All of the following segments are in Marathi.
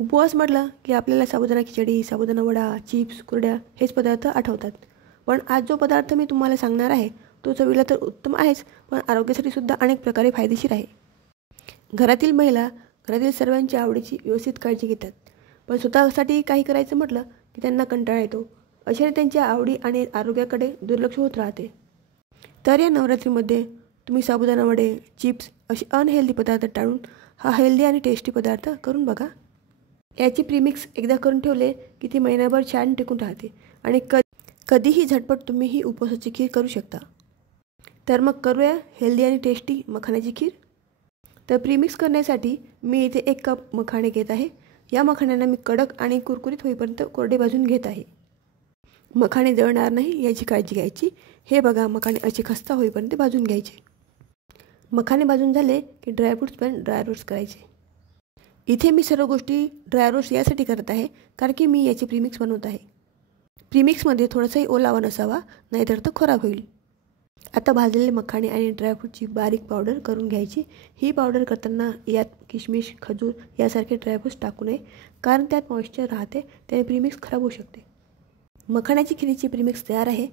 उपवास म्हटलं की आपल्याला साबुदाणा खिचडी, साबुदाणा वडा, चिप्स, कुरड्या हेच पदार्थ आठवतात. पण आज जो पदार्थ मी तुम्हाला सांगणार आहे तो चवीला तर उत्तम आहेच, पण आरोग्यासाठी सुद्धा अनेक प्रकारे फायदेशीर आहे. घरातील महिला घरातील सर्वांच्या आवडीची व्यवस्थित काळजी घेतात, पण स्वतःसाठी काही करायचं म्हटलं की त्यांना कंटाळा येतो. अशाने त्यांच्या आवडी आणि आरोग्याकडे दुर्लक्ष होत राहते. तर या नवरात्रीमध्ये तुम्ही साबुदाणा वडे, चिप्स असे अनहेल्दी पदार्थ टाळून हा हेल्दी आणि टेस्टी पदार्थ करून बघा. याची प्रीमिक्स एकदा करून ठेवले की ती महिनाभर छान टिकून राहते आणि कधीही झटपट तुम्ही ही उपवासाची खीर करू शकता. तर मग करूया हेल्दी आणि टेस्टी मखाण्याची खीर. तर प्रीमिक्स करण्यासाठी मी इथे 1 कप मखाणे घेत आहे. या मखाण्यांना मी कडक आणि कुरकुरीत होईपर्यंत कोरडे भाजून घेत आहे. मखाणे जळणार नाही याची काळजी घ्यायची. हे बघा, मखाणे असे खस्ता होईपर्यंत भाजून घ्यायचे. मखाणे भाजून झाले की ड्रायफ्रूट्स पण ड्रायरोस्ट करायचे. इथे मी सर्व गोष्टी ड्रायरोस्ट यासाठी करत आहे कारण की मी याची प्रीमिक्स बनवत आहे. प्रीमिक्समध्ये थोडासाही ओलावा नसावा, नाहीतर तो खराब होईल. आता भाजलेले मखाणे आणि ड्रायफ्रूटची बारीक पावडर करून घ्यायची. ही पावडर करताना यात किशमिश, खजूर यासारखे ड्रायफ्रूट्स टाकू नये, कारण त्यात मॉइश्चर राहते, त्याने प्रीमिक्स खराब होऊ शकते. मखाण्याची खिरीची प्रीमिक्स तयार आहे.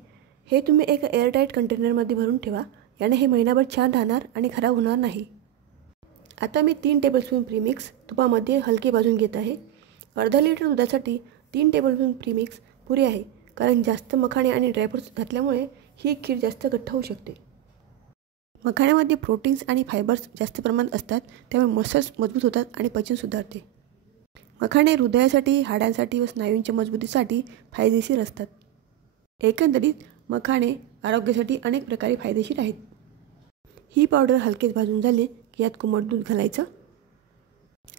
हे तुम्ही एका एअरटाईट कंटेनरमध्ये भरून ठेवा. याने हे महिनाभर छान राहणार आणि खराब होणार नाही. आता मी 3 टेबलस्पून प्रीमिक्स तुपामध्ये हलके भाजून घेत आहे. अर्धा लिटर दुधासाठी 3 टेबलस्पून प्रीमिक्स पुरे आहे, कारण जास्त मखाणे आणि ड्रायफ्रूट्स घातल्यामुळे ही खीर जास्त घट्ट होऊ शकते. मखाण्यामध्ये प्रोटीन्स आणि फायबर्स जास्त प्रमाणात असतात, त्यामुळे मसल्स मजबूत होतात आणि पचन सुधारते. मखाणे हृदयासाठी, हाडांसाठी व स्नायूंच्या मजबूतीसाठी फायदेशीर असतात. एकंदरीत मखाणे आरोग्यासाठी अनेक प्रकारे फायदेशीर आहेत. ही पावडर हलकेच भाजून झाली की यात कोमट दूध घालायचं,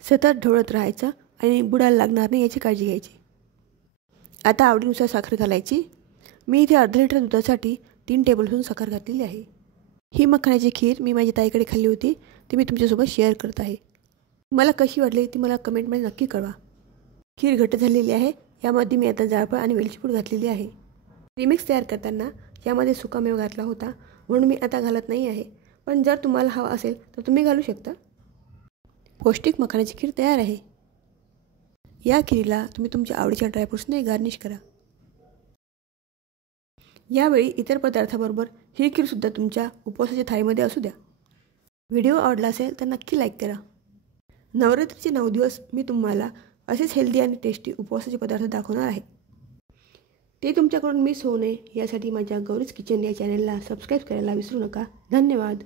सतत ढवळत राहायचं आणि बुडाला लागणार नाही याची काळजी घ्यायची. आता आवडीनुसार साखर घालायची. मी इथे अर्धा लिटर दुधासाठी 3 टेबलस्पून साखर घातलेली आहे. ही मखाण्याची खीर मी माझ्या ताईकडे खाल्ली होती, ती मी तुमच्यासोबत शेअर करत आहे. मला कशी वाटली ती मला कमेंटमध्ये नक्की कळवा. खीर घट्ट झालेली आहे. यामध्ये मी आता जायफळ आणि वेलची पूड घातलेली आहे. प्रीमिक्स तयार करताना यामध्ये सुकामेवा घातला होता, म्हणून मी आता घालत नाही आहे, पण जर तुम्हाला हवा असेल तर तुम्ही घालू शकता. पौष्टिक मखाण्याची खीर तयार आहे. या खीरीला तुम्ही तुमच्या आवडीच्या ड्रायफ्रूट्सने गार्निश करा. यावेळी इतर पदार्थाबरोबर ही खीरसुद्धा तुमच्या उपवासाच्या थाळीमध्ये असू द्या. व्हिडिओ आवडला असेल तर नक्की लाईक करा. नवरात्रीचे 9 दिवस मी तुम्हाला असेच हेल्दी आणि टेस्टी उपवासाचे पदार्थ दाखवणार आहे. ते तुमच्याकडून मिस होऊ नये यासाठी माझ्या गौरीज किचन या चॅनलला सबस्क्राईब करायला विसरू नका. धन्यवाद.